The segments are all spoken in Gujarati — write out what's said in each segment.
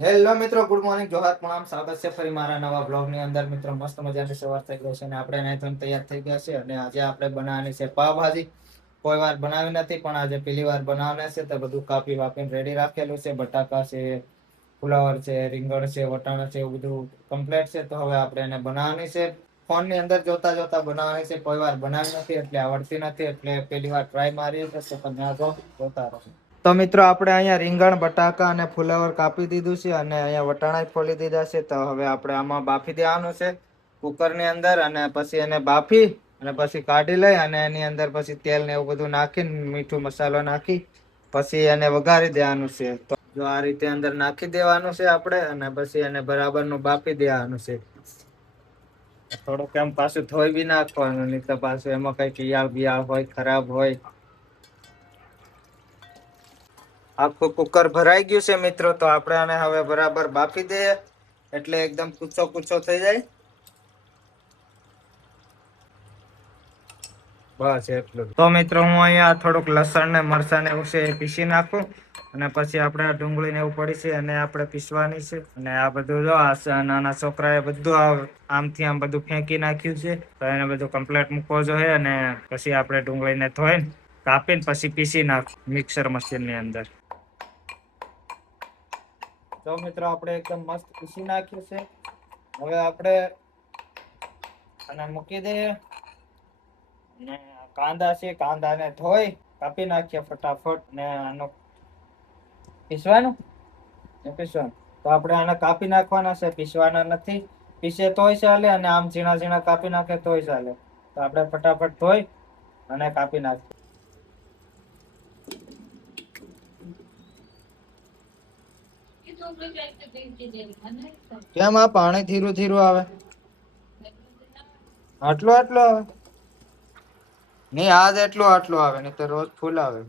હેલો મિત્રો, ગુડ મોર્નિંગ, જોહાર, પ્રણામ, સ્વાગત છે ફરી મારા નવા બ્લોગ ની અંદર. મિત્રો મસ્ત મજાની સવાર થઈ ગઈ છે અને આપણે નાઈ તૈયાર થઈ ગયા છે અને આજે આપણે બનાવવાની છે પાવભાજી. કોઈ વાર બનાવી નથી પણ આજે પહેલી વાર બનાવવાના છે. તો બધું કાપી વાપીને રેડી રાખેલું છે. બટાકા છે, ફુલાવર છે, રીંગણ છે, વટાણા છે, એવું બધું કમ્પ્લીટ છે. તો હવે આપણે એને બનાવવાની છે. ફોન ની અંદર જોતા જોતા બનાવવાની છે. કોઈ વાર બનાવી નથી એટલે આવડતી નથી, એટલે પહેલી વાર ટ્રાય મારી છે. તમે આગો જોતા રહો. તો મિત્રો આપણે અહીંયા રીંગણ, બટાકા અને ફુલાવર કાપી દીધું છે અને અહીંયા વટાણા ફોલી દીધા છે. તો હવે આપણે આમાં બાફી દેવાનું છે કુકર ની અંદર, અને પછી એને બાફી અને પછી કાઢી લઈ અને એની અંદર પછી તેલ ને એવું બધું નાખી, મીઠું મસાલો નાખી પછી એને વઘારી દેવાનું છે. તો જો આ રીતે અંદર નાખી દેવાનું છે આપણે, અને પછી એને બરાબર નું બાફી દેવાનું છે. થોડુંક એમ પાછું ધોઈ બી નાખવાનું, નહીં તો પાછું એમાં કઈક ઈયાળ બિયાળ હોય, ખરાબ હોય. આખું કુકર ભરાઈ ગયું છે મિત્રો. તો આપણે આને હવે બરાબર બાફી દઈએ એટલે એકદમ કૂચો કૂચો થઈ જાય. બસ એટલું. તો મિત્રો હું અહીંયા થોડુંક લસણ ને મરચાં ને એવું છે એ પીસી નાખું, અને પછી આપણે ડુંગળી ને એવું પડી છે અને આપણે પીસવાની છે. અને આ બધું જો આ નાના છોકરા એ બધું આમથી આમ બધું ફેંકી નાખ્યું છે. તો એને બધું કમ્પ્લીટ મૂકવો જોઈએ, અને પછી આપણે ડુંગળીને ધોઈને કાપીને પછી પીસી નાખ મિક્સર મશીન ની અંદર. તો મિત્રો આપણે એકદમ મસ્ત પીસી નાખ્યું છે. હવે આપણે અને મૂકી દઈએ. ને કાંદા છે, કાંદા ને ધોઈ કાપી નાખીએ ફટાફટ. ને આનો પીસવાનું તો આપણે આને કાપી નાખવાના છે, પીસવાના નથી. પીસે તોય ચાલે અને આમ ઝીણા ઝીણા કાપી નાખે તોય ચાલે. તો આપણે ફટાફટ ધોઈ અને કાપી નાખીએ. કેમ આ પાણી ધીરું ધીરું આવે? આટલું આટલું આવે? નહી, આજ એટલું આટલું આવે, નહી તો રોજ ફૂલ આવે.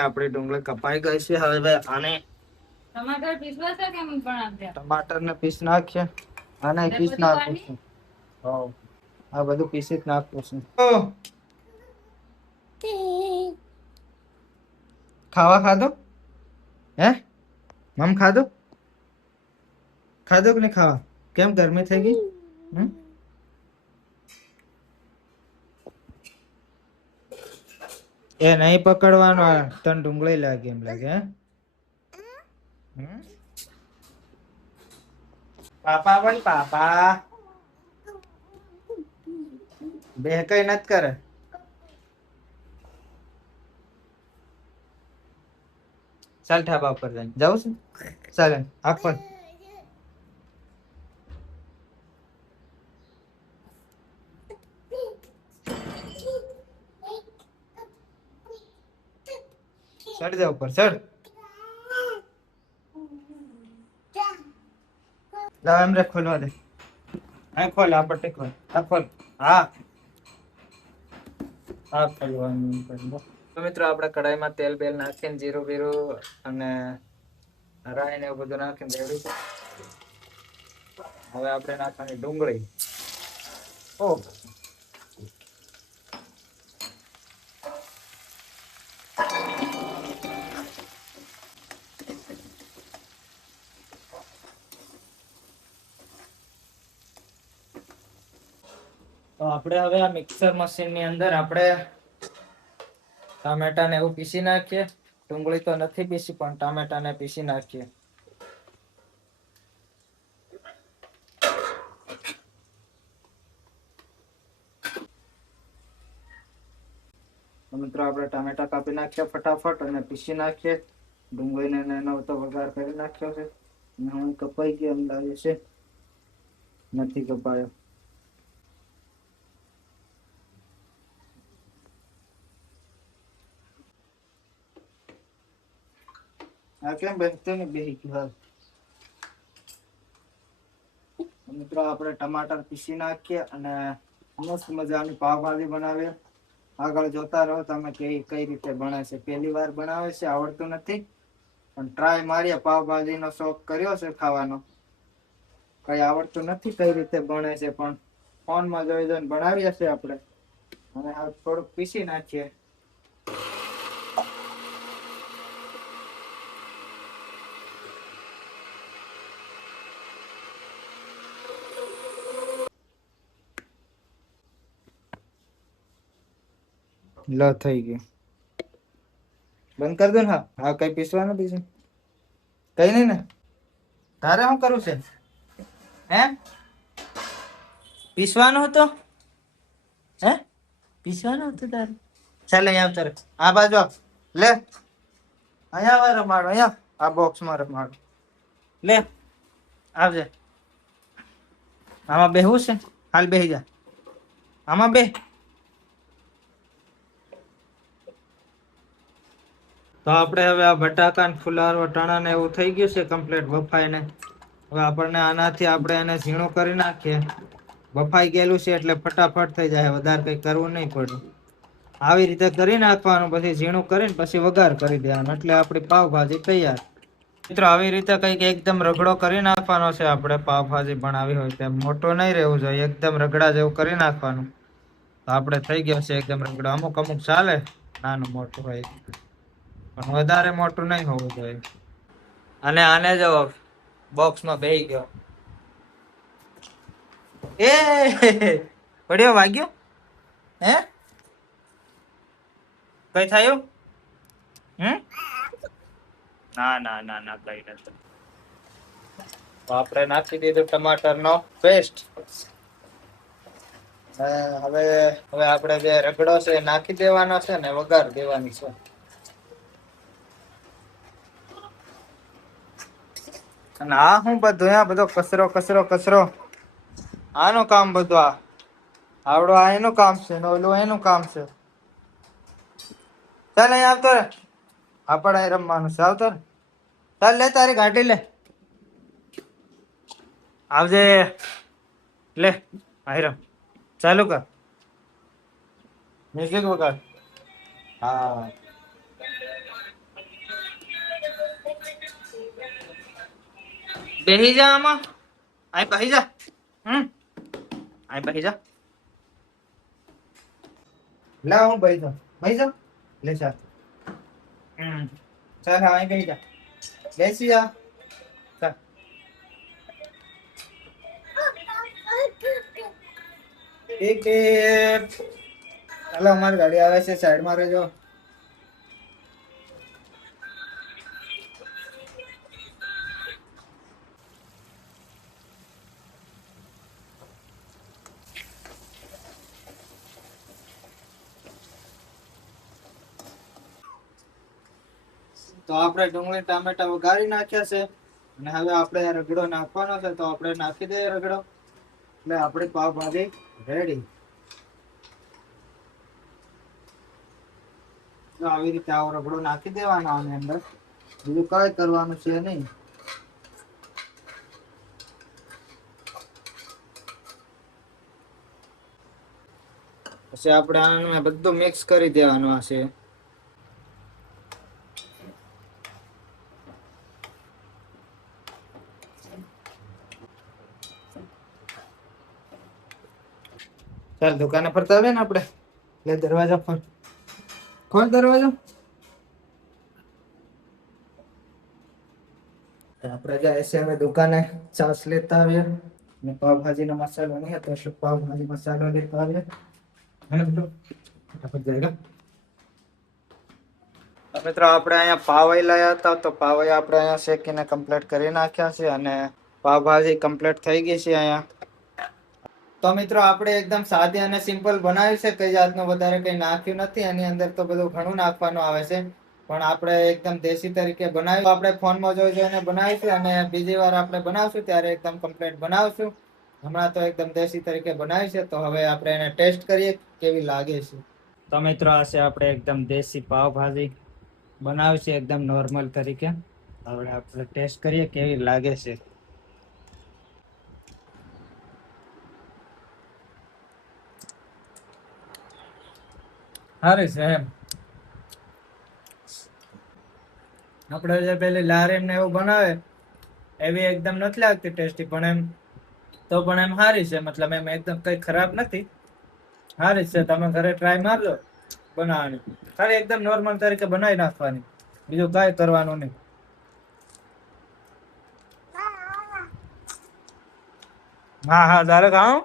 આપડી ડુંગળી કપાઈ ગઈ છે. હવે આને ટમાટર પીસવા છે કે પણ આપણે ટમાટર ને પીસ નાખીએ. આને પીસ નાખું છું. આ બધું પીસી જ નાખવું છે. ખાવા ખાધું? હે મમ ખાધું? ખાધું કે નહી ખાવા? કેમ ગરમી થઈ ગઈ? એ નહીં પકડવાનો, તને ડુંગળી લાગી એમ લાગે. પાપા બોલ, પાપા. બે કઈ નથી કરે. ચાલ ઢાબા ઉપર જઈને જાઉં છું. ચાલે આખો ચડ જા ઉપર ચડ. લાવ એમ રે, ખોલવા દે. આ ખોલ, આ પટ્ટી ખોલ, આ ખોલ. હા હા ખોલવાનું. તો મિત્રો આપણે કઢાઈમાં તેલ બેલ નાખીને જીરું બીરું અને રાઈ ને એવું બધું નાખીને રેડી છે. હવે આપણે નાખવાની ડુંગળી. ઓહ, તો આપણે હવે આ મિક્સર મશીન ની અંદર આપણે ટામેટા ને એવું પીસી નાખીએ. ડુંગળી તો નથી પીસી, પણ ટામેટા ને પીસી નાખીએ. મિત્રો આપણે ટામેટા કાપી નાખીએ ફટાફટ અને પીસી નાખીએ. ડુંગળીને એનો તો વઘાર કરી નાખ્યો છે. હું કપાઈ ગયો એમ લાગે છે, નથી કપાયો. આ કેમ બનતું ને બેહી ગયું. મિત્રો આપણે ટમાટર પીસી નાખીએ અને મસ્ત મજાની પાવભાજી બનાવીએ. આગળ જોતા રહો તમે કઈ રીતે બને છે. પહેલી વાર બનાવે છે, આવડતું નથી, પણ ટ્રાય મારીએ. પાવભાજી નો શોખ કર્યો છે ખાવાનો. કઈ આવડતું નથી કઈ રીતે બને છે, પણ ફોન માં જોઈ જોઈને બનાવીએ છીએ આપણે. અને આ થોડુંક પીસી નાખીએ. લ થઈ ગયું. બંધ કરી દો ને. હા કઈ પીસવાનું બીજું કઈ નઈ ને. તારે શું કરવું છે? હે પીસવાનું હતું? હે પીસવાનું હતું તારે? ચાલ અહીંયા આવતો રે. આ બાજુ આવ. લે અહીંયા રમાડો. અહીંયા આ બોક્સ માં રમાડો. લે આવજે. આમાં બેહવું છે? હાલ બેહી જા. આમાં બે. તો આપણે હવે આ બટાકા ને ફુલારો ટણા ને એવું થઈ ગયું છે કમ્પ્લીટ બફાઈને. હવે આપણને આનાથી આપણે એને ઝીણું કરી નાખીએ. બફાઈ ગયેલું છે એટલે ફટાફટ થઈ જાય. વધારે કઈ કરવું નહીં પડે. આવી રીતે કરી નાખવાનું. પછી ઝીણું કરીને પછી વઘાર કરી દેવાનું એટલે આપણી પાવભાજી તૈયાર. મિત્રો આવી રીતે કઈક એકદમ રગડો કરી નાખવાનો છે. આપણે પાવભાજી બનાવી હોય તેમ મોટો નહીં રહેવું જોઈએ. એકદમ રગડા જેવું કરી નાખવાનું. તો આપણે થઈ ગયો છે એકદમ રગડો. અમુક ચાલે નાનું મોટું હોય, પણ વધારે મોટું નહીં હોવું જોઈએ. અને આને જો બોક્સ માં બેહી ગયો. એ પડ્યો, વાગ્યો? હે કઈ થયું? ના ના ના ના કઈ નથી. તો આપણે નાખી દીધું ટમાટર નો પેસ્ટ. હવે હવે આપણે જે રગડો છે એ નાખી દેવાનો છે ને વઘાર દેવાની છે. અને આ હું બધું આ બધો કચરો કચરો કચરો આનું કામ બધું. આવડો આ એનું કામ છે ને ઓલું એનું કામ છે. ચાલ અહીંયા આવતો રે. આપણે રમવાનું છે. આવતો રે. ચાલ લે તારી ગાડી લે. આવજે. લે આયરમ ચાલુ કર. મ્યુઝિક વગાડ. હા બેહી જા આમાં. આય બેહી જા. આય બેહી જા. લા હું બેહી જા. બેહી જા. લે ચાલ. ચાલ હા બેહી જા. બેસી જા. ચાલ. એક ચાલો અમારી ગાડી આવે છે, સાઈડ માં રહેજો. તો આપણે ડુંગળી ટામેટા વઘારી નાખ્યા છે અને હવે આપણે રગડો નાખવાનો છે. તો આપણે નાખી દઈએ રગડો એટલે આપણી પાવભાજી રેડી. આવી રીતે આવો રગડો નાખી દેવાનો આની અંદર. બીજું કઈ કરવાનું છે નહીં. પછી આપણે આને બધું મિક્સ કરી દેવાનું હશે. ચાલ દુકાને ફરતા આવે ને આપણે. લે દરવાજા પર ખોલ દરવાજો. આપણે જાય છે હવે દુકાને છાશ લેતા આવીએ. અને પાવભાજી નો મસાલો નહીં હતો એટલે પાવભાજી મસાલો લેતા આવીએ. ફટાફટ જાયગા. મિત્રો આપણે અહીંયા પાવઈ લાયા હતા. તો પાવઈ આપણે અહીંયા શેકીને કમ્પ્લીટ કરી નાખ્યા છે અને પાવભાજી કમ્પ્લીટ થઈ ગઈ છે અહીંયા. તો મિત્રો આપણે એકદમ સાદી અને સિમ્પલ બનાવ્યું છે. કઈ જાતનું વધારે કઈ નાખ્યું નથી. એની અંદર તો બધું ઘણું નાખવાનું આવે છે, પણ આપણે એકદમ દેશી તરીકે બનાવ્યું. આપણે ફોનમાં જોઈ જોઈને બનાવીશું અને બીજી વાર આપણે બનાવશું ત્યારે એકદમ કમ્પ્લીટ બનાવશું. હમણાં તો એકદમ દેશી તરીકે બનાવી છે. તો હવે આપણે એને ટેસ્ટ કરીએ કેવી લાગે છે. તો મિત્રો આ છે આપણે એકદમ દેશી પાવભાજી બનાવી છે એકદમ નોર્મલ તરીકે. હવે આપણે ટેસ્ટ કરીએ કેવી લાગે છે. સારી છે એમ. આપણે જે પેલી લારી ને એવું બનાવે એવી એકદમ નથી લાગતી ટેસ્ટી, પણ એમ તો પણ એમ સારી છે. મતલબ એમ એકદમ કઈ ખરાબ નથી, સારી છે. તમે ઘરે ટ્રાય મારજો બનાવવાની. ખાલી એકદમ નોર્મલ તરીકે બનાવી નાખવાની, બીજું કાંઈ કરવાનું નહીં. હા હા તારે ખાવું?